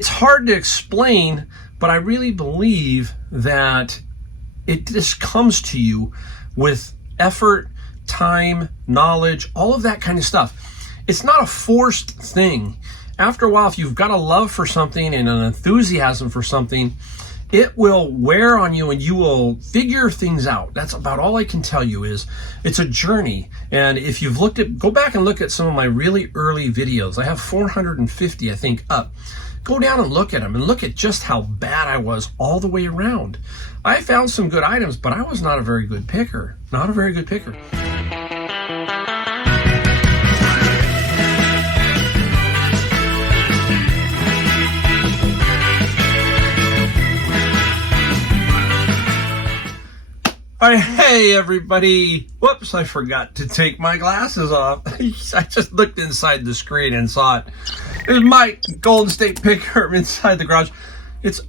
It's hard to explain, but I really believe that it just comes to you with effort, time, knowledge, all of that kind of stuff. It's not a forced thing. After a while, if you've got a love for something and an enthusiasm for something, it will wear on you and you will figure things out. That's about all I can tell you. Is it's a journey. And if you've go back and look at some of my really early videos. I have 450, I think, up. Go down and look at them and look at just how bad I was all the way around. I found some good items, but I was not a very good picker. Not a very good picker. All right, hey everybody. Whoops, I forgot to take my glasses off. I just looked inside the screen and saw it. There's my Golden State picker inside the garage. It's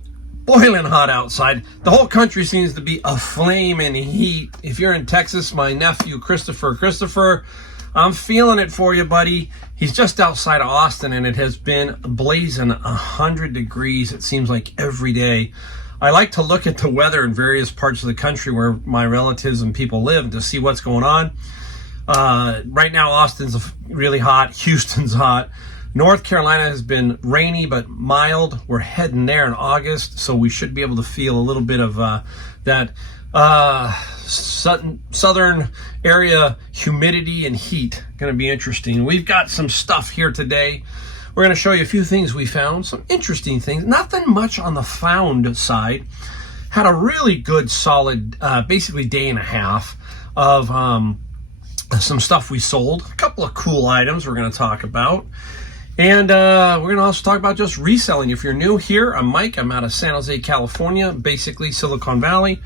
boiling hot outside. The whole country seems to be aflame in heat. If you're in Texas, my nephew Christopher, I'm feeling it for you, buddy. He's just outside of Austin and it has been blazing 100 degrees, it seems like, every day. I like to look at the weather in various parts of the country where my relatives and people live to see what's going on. Right now, Austin's really hot. Houston's hot. North Carolina has been rainy but mild. We're heading there in August, so we should be able to feel a little bit of that southern area humidity and heat. Going to be interesting. We've got some stuff here today. We're going to show you a few things we found, some interesting things. Nothing much on the found side. Had a really good, solid, basically day and a half of some stuff we sold. A couple of cool items we're going to talk about. And we're going to also talk about just reselling. If you're new here, I'm Mike. I'm out of San Jose, California, basically Silicon Valley.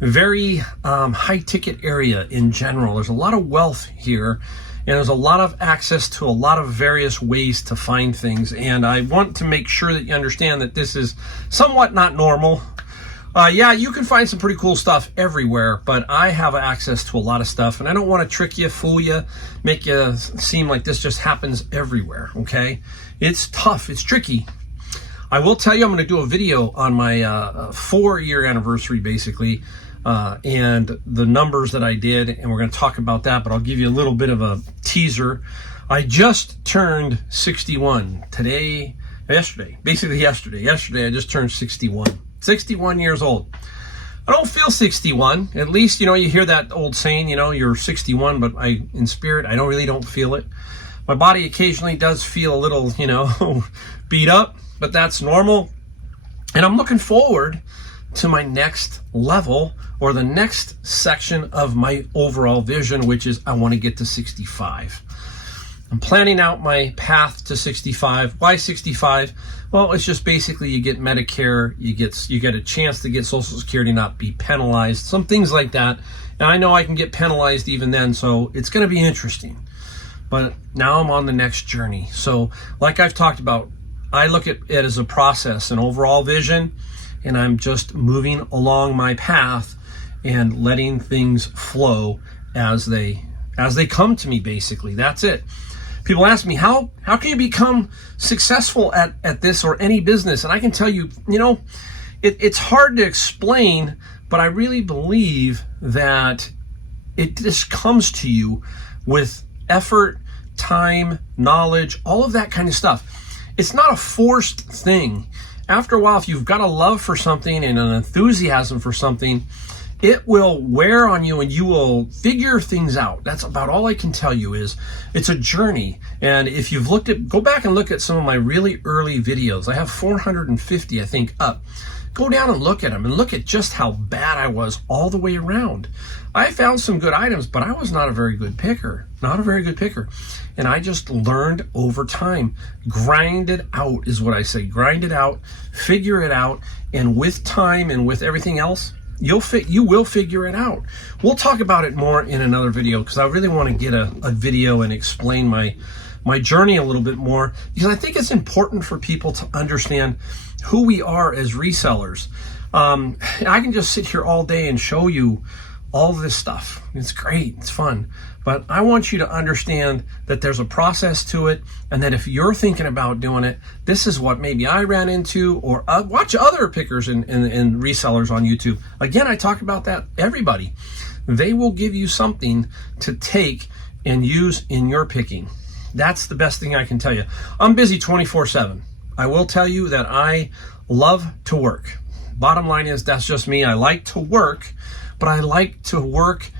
Very high-ticket area in general. There's a lot of wealth here. And there's a lot of access to a lot of various ways to find things. And I want to make sure that you understand that this is somewhat not normal. Yeah, you can find some pretty cool stuff everywhere, but I have access to a lot of stuff. And I don't want to trick you, fool you, make you seem like this just happens everywhere, okay? It's tough. It's tricky. I will tell you I'm going to do a video on my 4-year anniversary, basically. And the numbers that I did, and we're going to talk about that, but I'll give you a little bit of a teaser. I just turned 61 yesterday I just turned 61 years old. I don't feel 61. At least, you hear that old saying, you're 61, but in spirit, I really don't feel it. My body occasionally does feel a little, beat up, but that's normal. And I'm looking forward to my next level, or the next section of my overall vision, which is I want to get to 65. I'm planning out my path to 65. Why 65? Well, it's just basically you get Medicare, you get a chance to get Social Security, not be penalized, some things like that. And I know I can get penalized even then, so it's going to be interesting. But now I'm on the next journey. So like I've talked about, I look at it as a process, an overall vision, and I'm just moving along my path and letting things flow as they come to me, basically. That's it. People ask me, how can you become successful at this or any business? And I can tell you, it's hard to explain, but I really believe that it just comes to you with effort, time, knowledge, all of that kind of stuff. It's not a forced thing. After a while, if you've got a love for something and an enthusiasm for something, it will wear on you and you will figure things out. That's about all I can tell you. Is it's a journey. And if you've go back and look at some of my really early videos. I have 450, I think, up. Go down and look at them and look at just how bad I was all the way around. I found some good items, but I was not a very good picker. Not a very good picker. And I just learned over time. Grind it out is what I say. Grind it out, figure it out, and with time and with everything else, you will figure it out. We'll talk about it more in another video because I really want to get a video and explain my journey a little bit more, because I think it's important for people to understand who we are as resellers. I can just sit here all day and show you all this stuff. It's great, it's fun. But I want you to understand that there's a process to it, and that if you're thinking about doing it, this is what maybe I ran into, or watch other pickers and resellers on YouTube. Again, I talk about that, everybody. They will give you something to take and use in your picking. That's the best thing I can tell you. I'm busy 24/7. I will tell you that I love to work. Bottom line is, that's just me. I like to work, but I like to work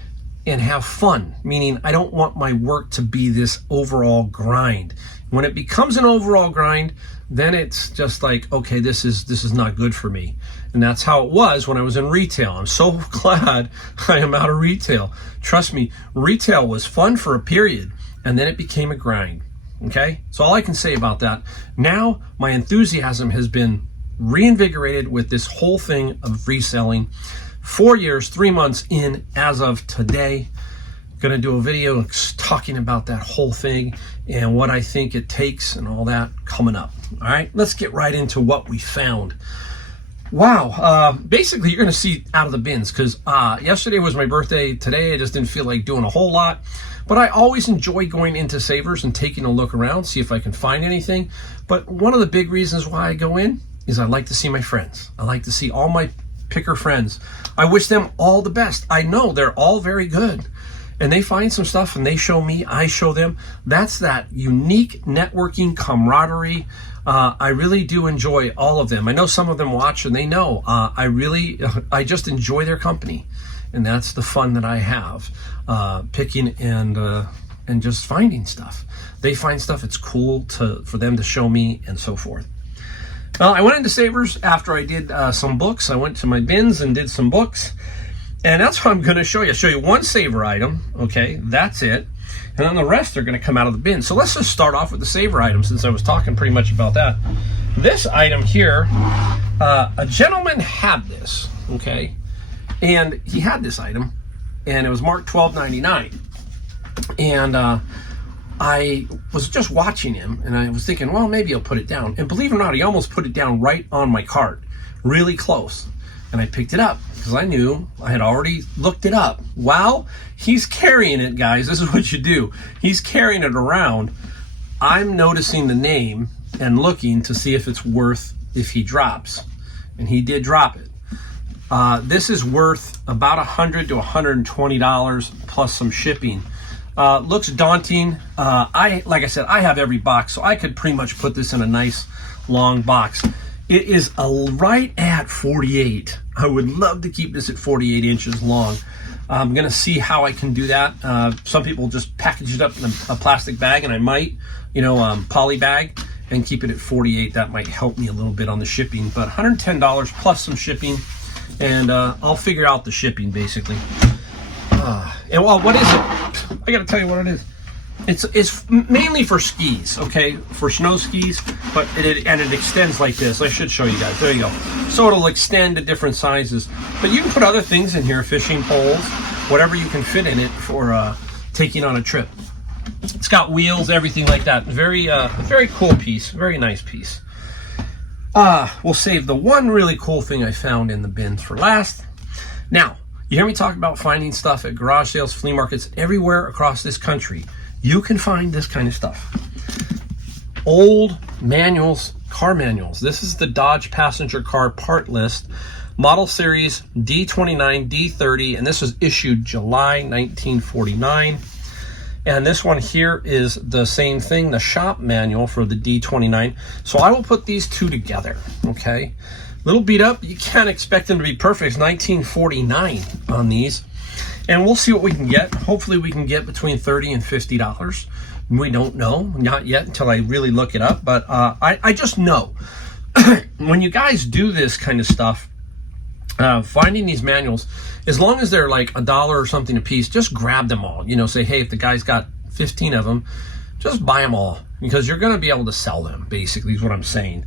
and have fun, meaning I don't want my work to be this overall grind. When it becomes an overall grind, then it's just like, okay, this is not good for me. And that's how it was when I was in retail. I'm so glad I am out of retail. Trust me, retail was fun for a period, and then it became a grind. Okay, so all I can say about that. Now my enthusiasm has been reinvigorated with this whole thing of reselling. 4 years, 3 months in as of today. Gonna do a video talking about that whole thing and what I think it takes and all that coming up. All right, let's get right into what we found. Wow, basically you're gonna see out of the bins, because yesterday was my birthday. Today I just didn't feel like doing a whole lot, but I always enjoy going into Savers and taking a look around, see if I can find anything. But one of the big reasons why I go in is I like to see my friends. I like to see all my picker friends. I wish them all the best. I know they're all very good, and they find some stuff and they show me, I show them. That's that unique networking camaraderie. I really do enjoy all of them. I know some of them watch and they know I just enjoy their company, and that's the fun that I have, picking and just finding stuff. They find stuff, it's cool for them to show me, and so forth. Well, I went into Savers after I did some books. I went to my bins and did some books, and that's what I'm going to show you. I'll show you one Saver item, okay, that's it, and then the rest are going to come out of the bin. So let's just start off with the Saver item, since I was talking pretty much about that. This item here, a gentleman had this, okay, and he had this item, and it was marked $12.99, and I was just watching him, and I was thinking, well, maybe he'll put it down. And believe it or not, he almost put it down right on my cart, really close. And I picked it up because I knew I had already looked it up. While he's carrying it, guys, this is what you do. He's carrying it around. I'm noticing the name and looking to see if it's worth, if he drops. And he did drop it. This is worth about $100 to $120 plus some shipping. Looks daunting. Like I said, I have every box, so I could pretty much put this in a nice long box. It is right at 48. I would love to keep this at 48 inches long. I'm gonna see how I can do that. Some people just package it up in a plastic bag, and I might, poly bag and keep it at 48. That might help me a little bit on the shipping, but $110 plus some shipping, and I'll figure out the shipping basically. And well, what is it? I gotta tell you what it is. It's mainly for skis, okay, for snow skis, but it extends like this. I should show you guys. There you go. So it'll extend to different sizes, but you can put other things in here, fishing poles, whatever you can fit in it for taking on a trip. It's got wheels, everything like that. Very cool piece, very nice piece. We'll save the one really cool thing I found in the bins for last. Now, you hear me talk about finding stuff at garage sales, flea markets, everywhere across this country. You can find this kind of stuff. Old manuals, car manuals. This is the Dodge passenger car part list, model series D29, D30, and this was issued July 1949. And this one here is the same thing, the shop manual for the D29. So I will put these two together, okay? Little beat up, you can't expect them to be perfect. It's 1949 on these. And we'll see what we can get. Hopefully we can get between $30 and $50. We don't know, not yet until I really look it up, but I just know. When you guys do this kind of stuff, finding these manuals, as long as they're like $1 or something a piece, just grab them all. Say, hey, if the guy's got 15 of them, just buy them all, because you're gonna be able to sell them, basically, is what I'm saying.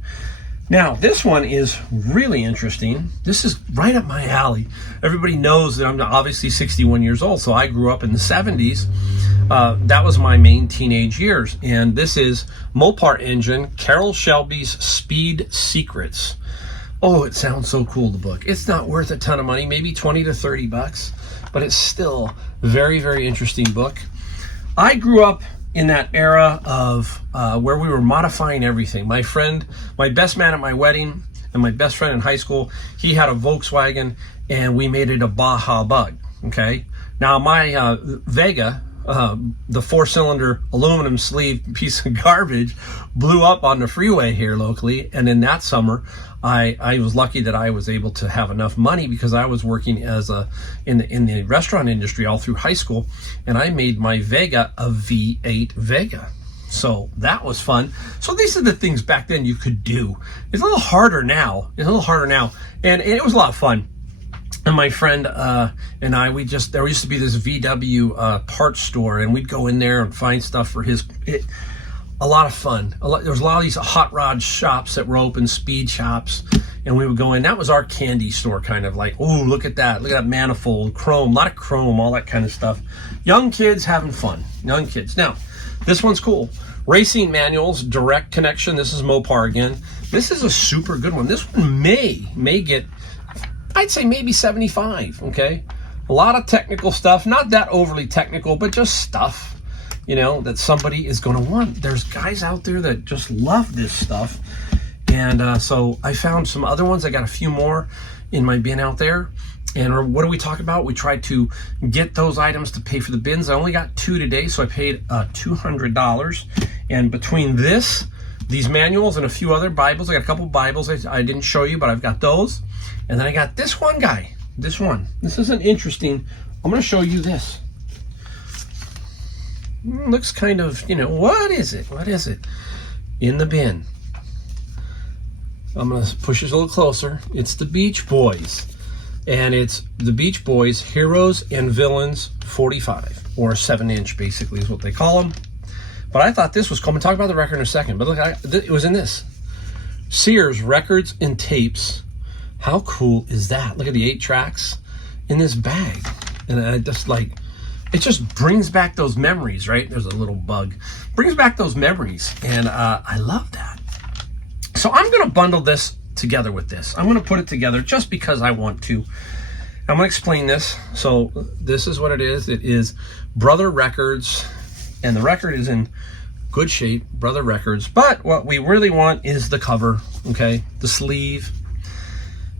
Now, this one is really interesting. This is right up my alley. Everybody knows that I'm obviously 61 years old, so I grew up in the 70s. That was my main teenage years. And this is Mopar engine, Carroll Shelby's Speed Secrets. Oh, it sounds so cool, the book. It's not worth a ton of money, maybe 20 to 30 bucks, but it's still very, very interesting book. I grew up in that era of where we were modifying everything. My best man at my wedding, and my best friend in high school, he had a Volkswagen, and we made it a Baja Bug, okay? Now, my Vega, the 4-cylinder aluminum sleeve piece of garbage, blew up on the freeway here locally, and in that summer, I was lucky that I was able to have enough money because I was working in the restaurant industry all through high school, and I made my Vega a V8 Vega. So that was fun. So these are the things back then you could do. It's a little harder now. And it was a lot of fun. And my friend and I, there used to be this VW parts store, and we'd go in there and find stuff for a lot of fun. There was a lot of these hot rod shops that were open, speed shops, and we would go in. That was our candy store, kind of like, oh, look at that manifold, chrome, a lot of chrome, all that kind of stuff. Young kids having fun, young kids. Now, this one's cool. Racing manuals, direct connection. This is Mopar again. This is a super good one. This one may get, I'd say maybe 75, okay? A lot of technical stuff, not that overly technical, but just stuff, that somebody is going to want. There's guys out there that just love this stuff. And so I found some other ones. I got a few more in my bin out there. And what do we talk about? We tried to get those items to pay for the bins. I only got 2 today, so I paid $200. And between these manuals, and a few other Bibles, I got a couple Bibles I didn't show you, but I've got those. And then I got this one guy. This one. This is an interesting. I'm going to show you this. Looks kind of, what is it? What is it? In the bin. I'm going to push this a little closer. It's the Beach Boys. And it's the Beach Boys Heroes and Villains 45, or 7-inch basically is what they call them. But I thought this was cool. I'm going to talk about the record in a second. But look, it was in this. Sears Records and Tapes. How cool is that? Look at the 8 tracks in this bag. And I just it just brings back those memories, right? There's a little bug. Brings back those memories. And I love that. So I'm going to bundle this together with this. I'm going to put it together just because I want to. I'm going to explain this. So this is what it is. It is Brother Records, and the record is in good shape, Brother Records. But what we really want is the cover, okay? The sleeve.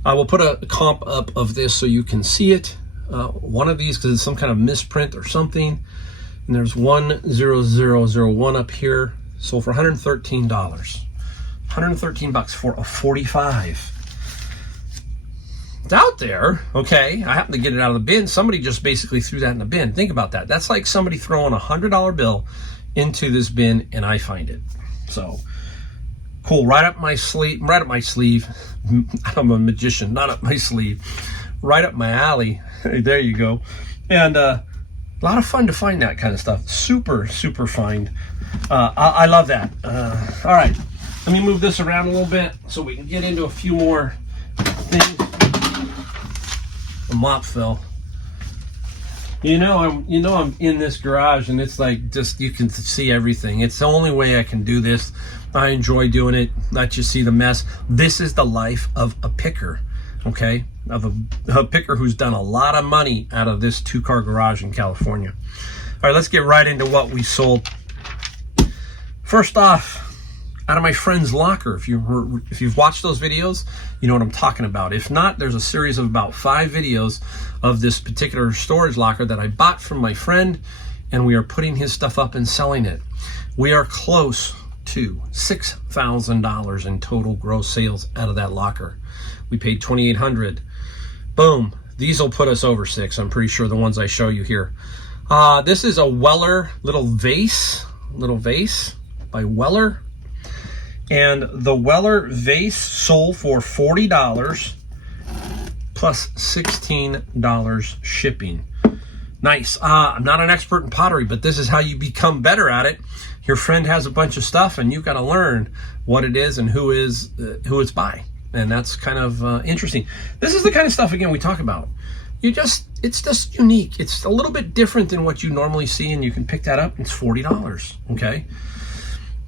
I will put a comp up of this so you can see it. One of these, because it's some kind of misprint or something. And there's 10001 up here. So for $113. 113 bucks for a 45. It's out there, okay? I happen to get it out of the bin. Somebody just basically threw that in the bin. Think about that. That's like somebody throwing a $100 bill into this bin, and I find it. So cool. Right up my sleeve. I'm a magician, not up my sleeve. Right up my alley. There you go. And a lot of fun to find that kind of stuff. Super, super find. I love that. All right. Let me move this around a little bit so we can get into a few more things. The mop fell. I'm in this garage, and it's like just you can see everything. It's the only way I can do this. I enjoy doing it. Let you see the mess. This is the life of a picker, okay? Of a picker who's done a lot of money out of this 2-car garage in California. All right, let's get right into what we sold. First off, out of my friend's locker. If you've watched those videos, you know what I'm talking about. If not, there's a series of about 5 videos of this particular storage locker that I bought from my friend, and we are putting his stuff up and selling it. We are close to $6,000 in total gross sales out of that locker. We paid $2,800. Boom. These will put us over 6. I'm pretty sure the ones I show you here. This is a Weller little vase by Weller. And the Weller vase sold for $40 plus $16 shipping. Nice. I'm not an expert in pottery, but this is how you become better at it. Your friend has a bunch of stuff, and you've got to learn what it is and who it's by. And that's kind of interesting. This is the kind of stuff, again, we talk about. It's just unique. It's a little bit different than what you normally see, and you can pick that up. It's $40, okay?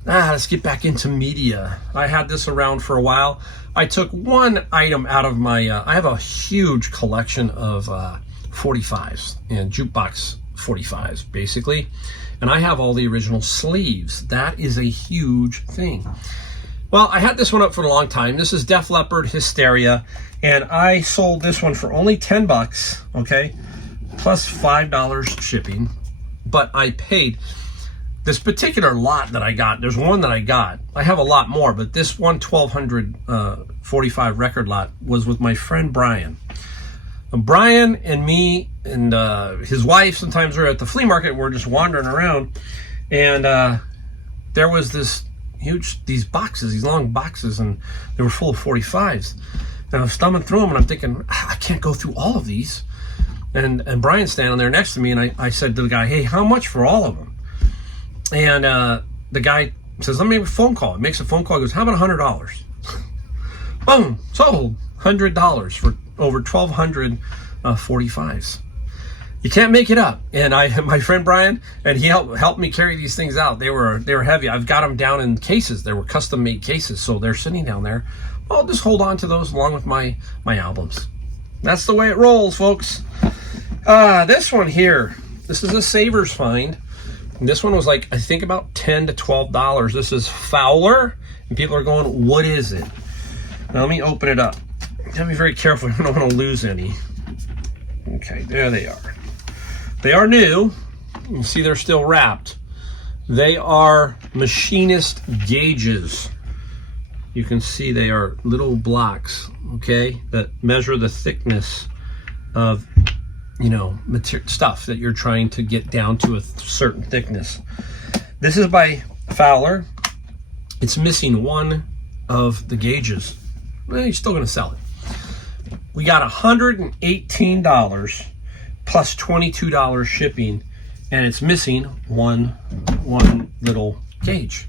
Let's get back into media. I had this around for a while. I took one item out of my, I have a huge collection of 45s and jukebox 45s, basically. And I have all the original sleeves. That is a huge thing. Well, I had this one up for a long time. This is Def Leppard Hysteria. And I sold this one for only 10 bucks, okay? Plus $5 shipping. But I paid this particular lot that I got. There's one that I got. I have a lot more, but this one 1245 record lot was with my friend Brian. Brian and me and his wife, sometimes we're at the flea market, we're just wandering around, and there was these boxes, these long boxes, and they were full of 45s. And I was thumbing through them, and I'm thinking, I can't go through all of these. And Brian's standing there next to me, and I said to the guy, hey, how much for all of them? And the guy says, let me make a phone call. He makes a phone call, he goes, how about $100? Boom, sold. $100 for over 1,200 45s. You can't make it up. And my friend Brian, and he helped me carry these things out. They were heavy. I've got them down in cases. They were custom made cases, so they're sitting down there. I'll just hold on to those along with my albums. That's the way it rolls, folks. This one here, this is a Savers find. And this one was like, I think about $10 to $12. This is Fowler, and people are going, what is it? Now let me open it up. Gotta be very careful. I don't want to lose any. Okay, there they are. They are new. You can see they're still wrapped. They are machinist gauges. You can see they are little blocks, okay, that measure the thickness of, stuff that you're trying to get down to a certain thickness. This is by Fowler. It's missing one of the gauges. Well, you're still going to sell it. We got $118 plus $22 shipping, and it's missing one little gauge.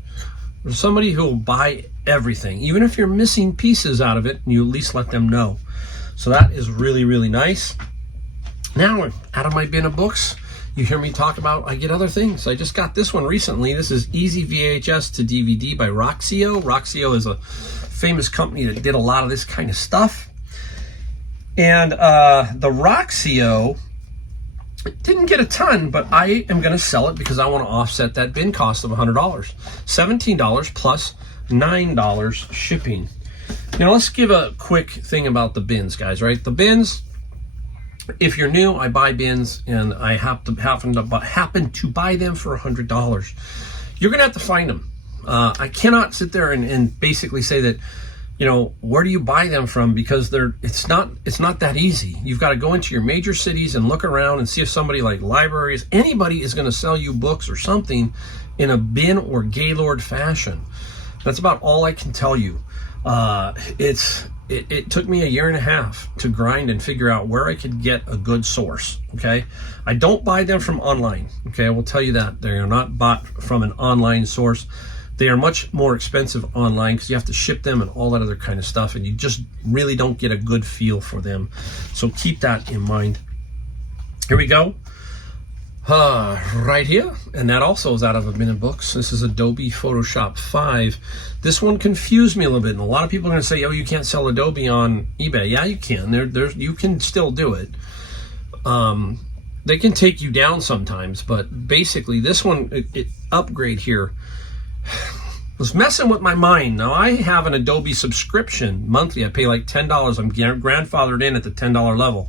There's somebody who will buy everything, even if you're missing pieces out of it, and you at least let them know. So that is really, really nice. Now, out of my bin of books, you hear me talk about, I get other things. I just got this one recently. This is Easy VHS to DVD by Roxio. Roxio is a famous company that did a lot of this kind of stuff. And the Roxio didn't get a ton, but I am going to sell it because I want to offset that bin cost of $100. $17 plus $9 shipping. Now let's give a quick thing about the bins, guys, right? The bins, if you're new, I buy bins, and I happen to buy them for $100. You're going to have to find them. I cannot sit there and basically say that, where do you buy them from? Because it's not that easy. You've got to go into your major cities and look around and see if somebody like libraries, anybody is going to sell you books or something in a bin or Gaylord fashion. That's about all I can tell you. It took me a year and a half to grind and figure out where I could get a good source, okay? I don't buy them from online, okay? I will tell you that. They are not bought from an online source. They are much more expensive online because you have to ship them and all that other kind of stuff, and you just really don't get a good feel for them. So keep that in mind. Here we go. Right here, and that also is out of a bin of books. This is Adobe Photoshop 5. This one confused me a little bit, and a lot of people are going to say, oh, you can't sell Adobe on eBay. Yeah, you can. You can still do it. They can take you down sometimes, but basically this one, it upgrade here, was messing with my mind. Now, I have an Adobe subscription monthly. I pay like $10. I'm grandfathered in at the $10 level.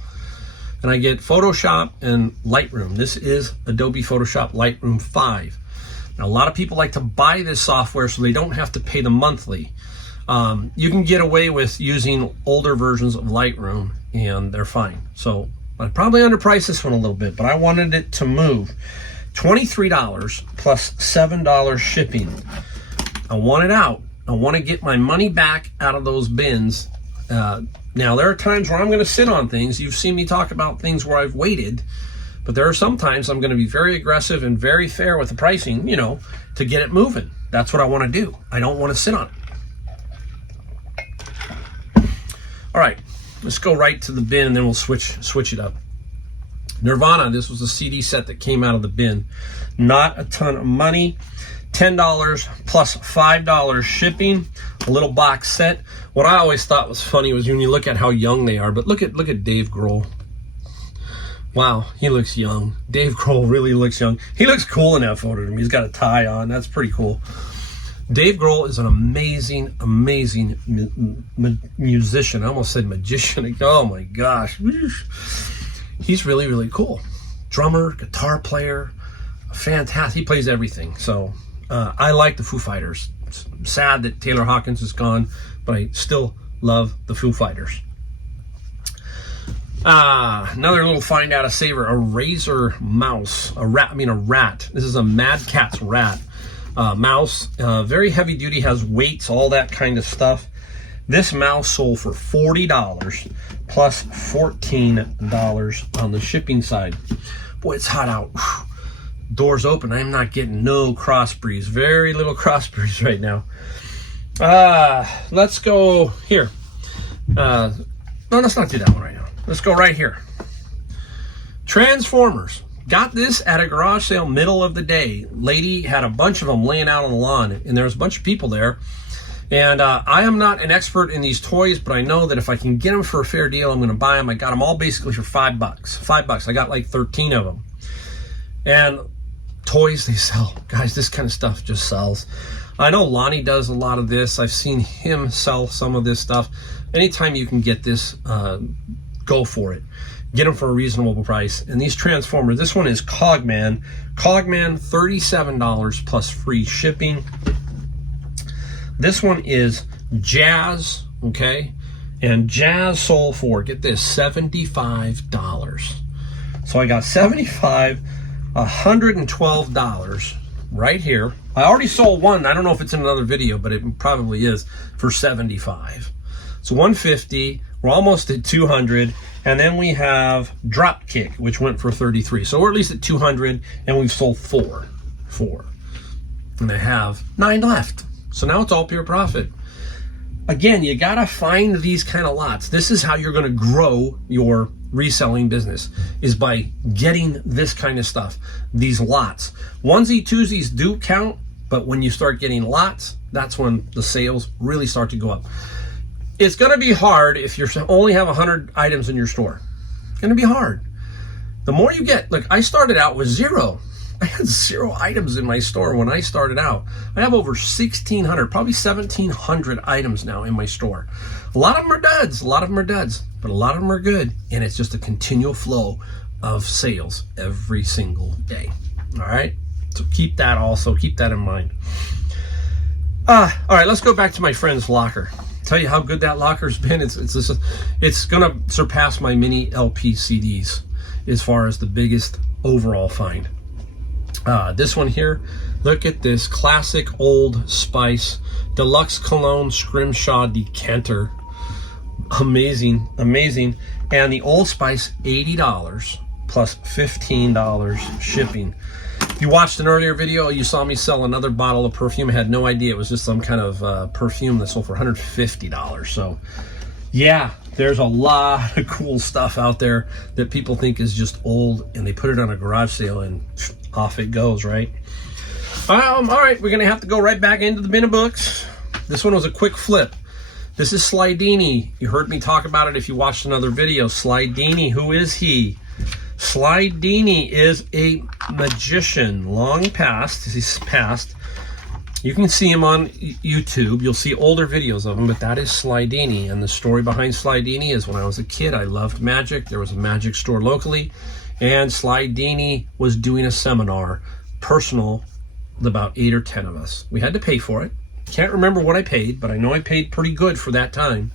And I get Photoshop and Lightroom. This is Adobe Photoshop Lightroom 5. Now, a lot of people like to buy this software so they don't have to pay the monthly. You can get away with using older versions of Lightroom, and they're fine. So I probably underpriced this one a little bit, but I wanted it to move. $23 plus $7 shipping. I want it out. I want to get my money back out of those bins. Now, there are times where I'm going to sit on things. You've seen me talk about things where I've waited, but there are some times I'm going to be very aggressive and very fair with the pricing, to get it moving. That's what I want to do. I don't want to sit on it. All right, let's go right to the bin, and then we'll switch it up. Nirvana, this was a CD set that came out of the bin. Not a ton of money. $10 plus $5 shipping, a little box set. What I always thought was funny was when you look at how young they are, but look at Dave Grohl. Wow, he looks young. Dave Grohl really looks young. He looks cool in that photo to me. He's got a tie on. That's pretty cool. Dave Grohl is an amazing, amazing musician. I almost said magician. Oh my gosh. He's really, really cool. Drummer, guitar player, fantastic. He plays everything. So I like the Foo Fighters. I'm sad that Taylor Hawkins is gone, but I still love the Foo Fighters. Another little find out of savor, a razor mouse, a rat. This is a Mad Catz rat mouse, very heavy duty, has weights, all that kind of stuff. This mouse sold for $40 plus $14 on the shipping side. Boy, it's hot out. Doors open. I'm not getting no cross breeze, very little cross breeze right now. Let's go here. No, let's not do that one right now. Let's go right here. Transformers. Got this at a garage sale middle of the day. Lady had a bunch of them laying out on the lawn, and there's a bunch of people there. And I am not an expert in these toys, but I know that if I can get them for a fair deal, I'm going to buy them. I got them all basically for $5. $5. I got like 13 of them. And toys, they sell. Guys, this kind of stuff just sells. I know Lonnie does a lot of this. I've seen him sell some of this stuff. Anytime you can get this, go for it. Get them for a reasonable price. And these Transformers, this one is Cogman. Cogman, $37 plus free shipping. This one is Jazz, okay? And Jazz sold for, get this, $75. So I got $75, $112 right here. I already sold one. I don't know if it's in another video, but it probably is, for $75. So $150. We're almost at $200. And then we have Dropkick, which went for $33. So we're at least at $200, and we've sold four. And I have 9 left. So now it's all pure profit. Again, you gotta find these kind of lots. This is how you're gonna grow your reselling business, is by getting this kind of stuff, these lots. Onesie, twosies do count, but when you start getting lots, that's when the sales really start to go up. It's gonna be hard if you only have 100 items in your store. It's gonna be hard. The more you get, look, I started out with 0. I had 0 items in my store when I started out. I have over 1,600, probably 1,700 items now in my store. A lot of them are duds, but a lot of them are good. And it's just a continual flow of sales every single day. All right? So keep that in mind. All right, let's go back to my friend's locker. Tell you how good that locker's been. It's gonna surpass my mini LP CDs as far as the biggest overall find. This one here, look at this classic Old Spice Deluxe Cologne Scrimshaw Decanter. Amazing. And the Old Spice, $80 plus $15 shipping. If you watched an earlier video, you saw me sell another bottle of perfume. I had no idea it was just some kind of perfume that sold for $150. So yeah, there's a lot of cool stuff out there that people think is just old, and they put it on a garage sale and off it goes, right? All right, we're gonna have to go right back into the bin of books. This one was a quick flip. This is Slidini. You heard me talk about it if you watched another video. Slidini, who is he? Slidini is a magician, long past. He's passed. You can see him on YouTube. You'll see older videos of him, but that is Slidini. And the story behind Slidini is when I was a kid, I loved magic. There was a magic store locally, and Slidini was doing a seminar, personal, with about 8 or 10 of us. We had to pay for it. Can't remember what I paid, but I know I paid pretty good for that time.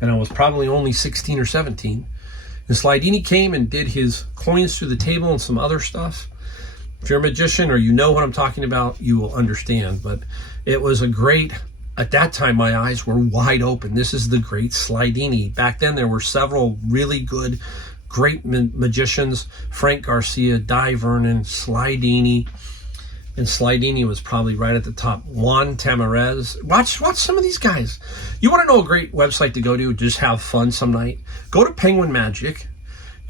And I was probably only 16 or 17. And Slidini came and did his coins through the table and some other stuff. If you're a magician or you know what I'm talking about, you will understand. But it was a great, at that time, my eyes were wide open. This is the great Slidini. Back then, there were several really good, great magicians. Frank Garcia, Di Vernon, Slidini. And Slidini was probably right at the top. Juan Tamarez. Watch some of these guys. You want to know a great website to go to, just have fun some night? Go to Penguin Magic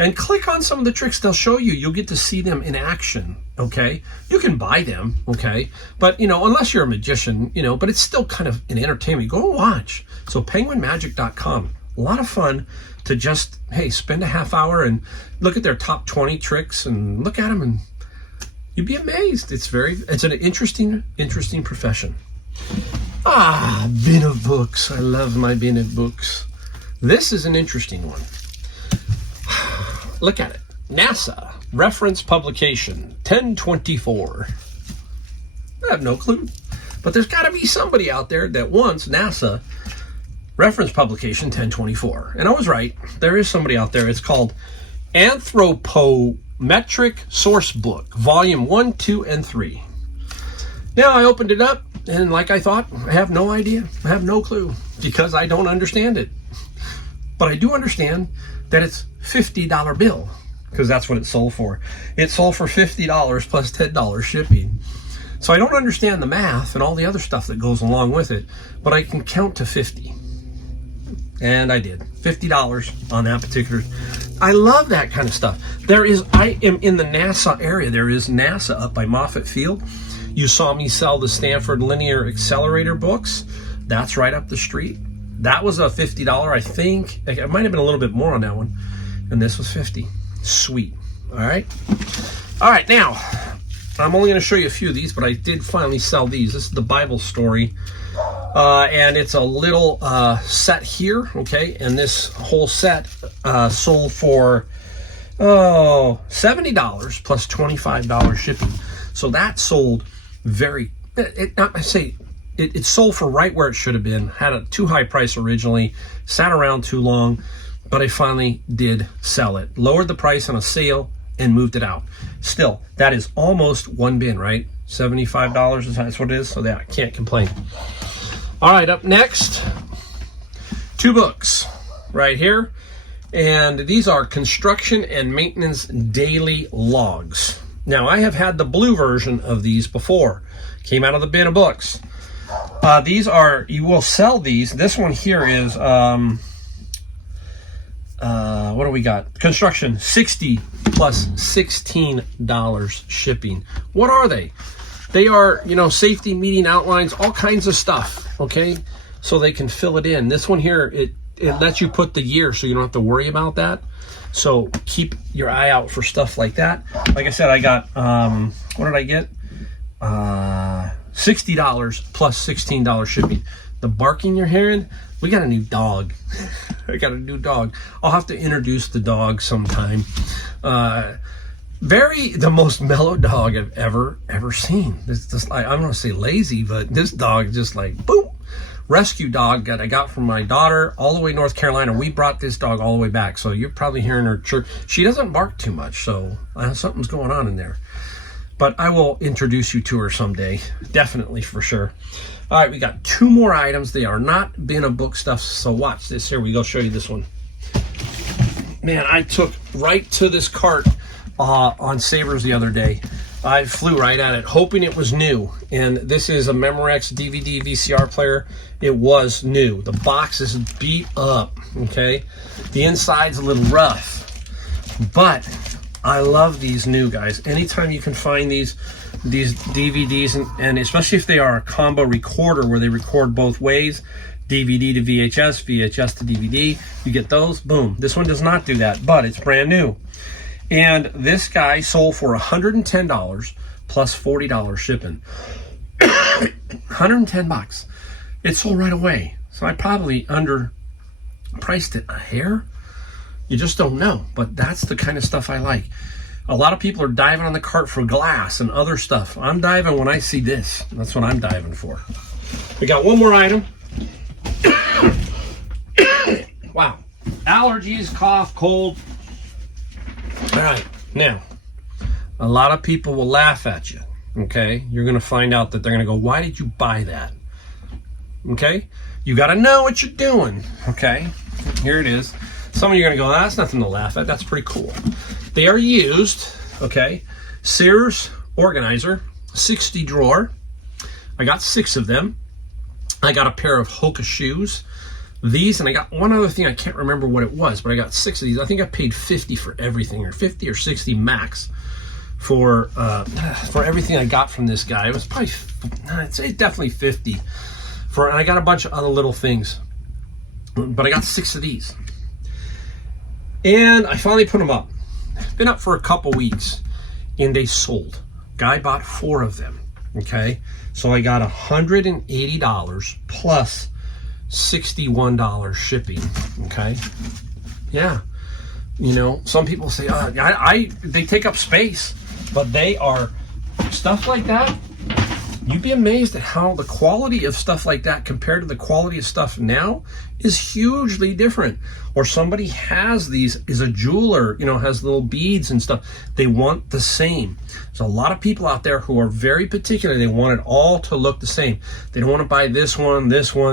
and click on some of the tricks they'll show you. You'll get to see them in action. okay? You can buy them, okay? But, you know, unless you're a magician, you know, but it's still kind of an entertainment. Go and watch. So penguinmagic.com, a lot of fun to just, hey, spend a half hour and look at their top 20 tricks and look at them, and you'd be amazed. It's an interesting profession. Bin of books. I love my bin of books. This is an interesting one. Look at it. NASA reference publication 1024. I have no clue, but there's got to be somebody out there that wants NASA reference publication 1024. And I was right. There is somebody out there. It's called Anthropometric Source Book, Volume 1, 2, and 3. Now I opened it up, and like I thought, I have no idea. I have no clue because I don't understand it. But I do understand that it's $50 bill, because that's what it sold for. It sold for $50 plus $10 shipping. So I don't understand the math and all the other stuff that goes along with it, but I can count to 50. And I did. $50 on that particular. I love that kind of stuff. I am in the NASA area. There is NASA up by Moffett Field. You saw me sell the Stanford Linear Accelerator books. That's right up the street. That was a $50, I think. It might have been a little bit more on that one. And this was $50. Sweet. All right. All right. Now, I'm only going to show you a few of these, but I did finally sell these. This is the Bible story. And it's a little set here. Okay. And this whole set sold for $70 plus $25 shipping. So that sold it sold for right where it should have been. Had a too high price originally, sat around too long, but I finally did sell it. Lowered the price on a sale and moved it out. Still, that is almost one bin, right? $75, that's what it is. So yeah, I can't complain. All right, up next, 2 books right here. And these are construction and maintenance daily logs. Now, I have had the blue version of these before. Came out of the bin of books. These are, you will sell these. This one here is, what do we got? Construction, $60 plus $16 shipping. What are they? They are, you know, safety meeting outlines, all kinds of stuff, okay? So they can fill it in. This one here, it lets you put the year so you don't have to worry about that. So keep your eye out for stuff like that. Like I said, I got, what did I get? $60 plus $16 shipping. The barking you're hearing, we got a new dog. I got a new dog. I'll have to introduce the dog sometime. The most mellow dog I've ever seen. It's just like, I'm gonna say lazy, but this dog just like, boom. Rescue dog that I got from my daughter all the way North Carolina. We brought this dog all the way back. So you're probably hearing her chirp. She doesn't bark too much, so something's going on in there. But I will introduce you to her someday. Definitely, for sure. All right, we got 2 more items. They are not bin of book stuff, so watch this. Here we go, show you this one. Man, I took right to this cart on Savers the other day. I flew right at it, hoping it was new. And this is a Memorex DVD VCR player. It was new. The box is beat up, okay? The inside's a little rough. But I love these new guys. Anytime you can find these DVDs, and especially if they are a combo recorder where they record both ways, DVD to VHS, VHS to DVD, you get those, boom. This one does not do that, but it's brand new. And this guy sold for $110 plus $40 shipping. $110. It sold right away. So I probably underpriced it a hair. You just don't know. But that's the kind of stuff I like. A lot of people are diving on the cart for glass and other stuff. I'm diving when I see this. That's what I'm diving for. We got one more item. Wow. Allergies, cough, cold. All right, now, a lot of people will laugh at you, okay? You're going to find out that they're going to go, why did you buy that? Okay? You got to know what you're doing, okay? Here it is. Some of you are going to go, that's nothing to laugh at. That's pretty cool. They are used, okay? Sears organizer, 60 drawer. I got 6 of them. I got a pair of Hoka shoes. These, and I got one other thing, I can't remember what it was, but I got 6 of these. I think I paid $50 for everything, or $50 or $60 max for everything I got from this guy. It was probably, I'd say definitely 50 for, and I got a bunch of other little things, but I got 6 of these, and I finally put them up. Been up for a couple weeks, and they sold. Guy bought 4 of them. Okay, so I got $180 plus $61 shipping. Okay, yeah. You know, some people say, they take up space, but they are stuff like that. You'd be amazed at how the quality of stuff like that compared to the quality of stuff now is hugely different. Or somebody has these, is a jeweler, you know, has little beads and stuff. They want the same. There's a lot of people out there who are very particular. They want it all to look the same. They don't want to buy this one,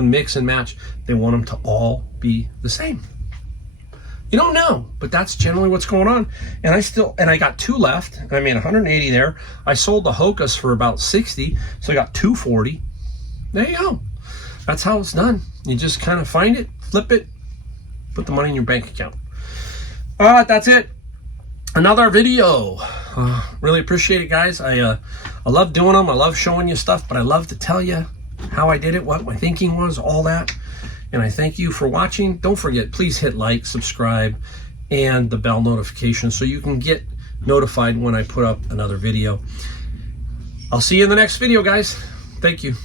mix and match. They want them to all be the same. You don't know, but that's generally what's going on. And I got 2 left, and I made 180 there. I sold the Hokas for about 60, so I got 240. There you go. That's how it's done. You just kind of find it, flip it, put the money in your bank account. All right, that's it. Another video. Really appreciate it, guys. I love doing them. I love showing you stuff, but I love to tell you how I did it, what my thinking was, all that. And I thank you for watching. Don't forget, please hit like, subscribe, and the bell notification so you can get notified when I put up another video. I'll see you in the next video, guys. Thank you.